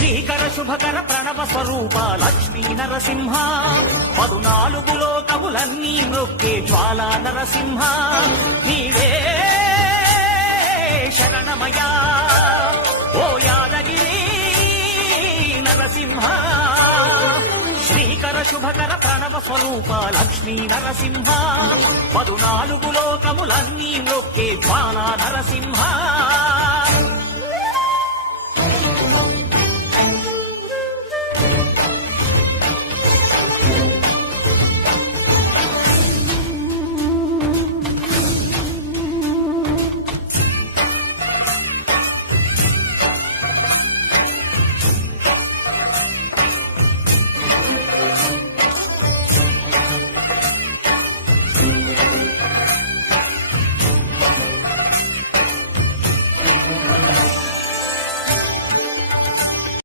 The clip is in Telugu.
శ్రీకర శుభకర ప్రణవ స్వరూప లక్ష్మీ నరసింహ 14 లోకములన్నీ మృక్కే జ్వాలా నరసింహ నీవే శరణమయా ఓ యాదగిరి నరసింహ శ్రీకర శుభకర ప్రణవ స్వరూప లక్ష్మీ నరసింహ 14 లోకములన్నీ మృక్కే జ్వాలా నరసింహ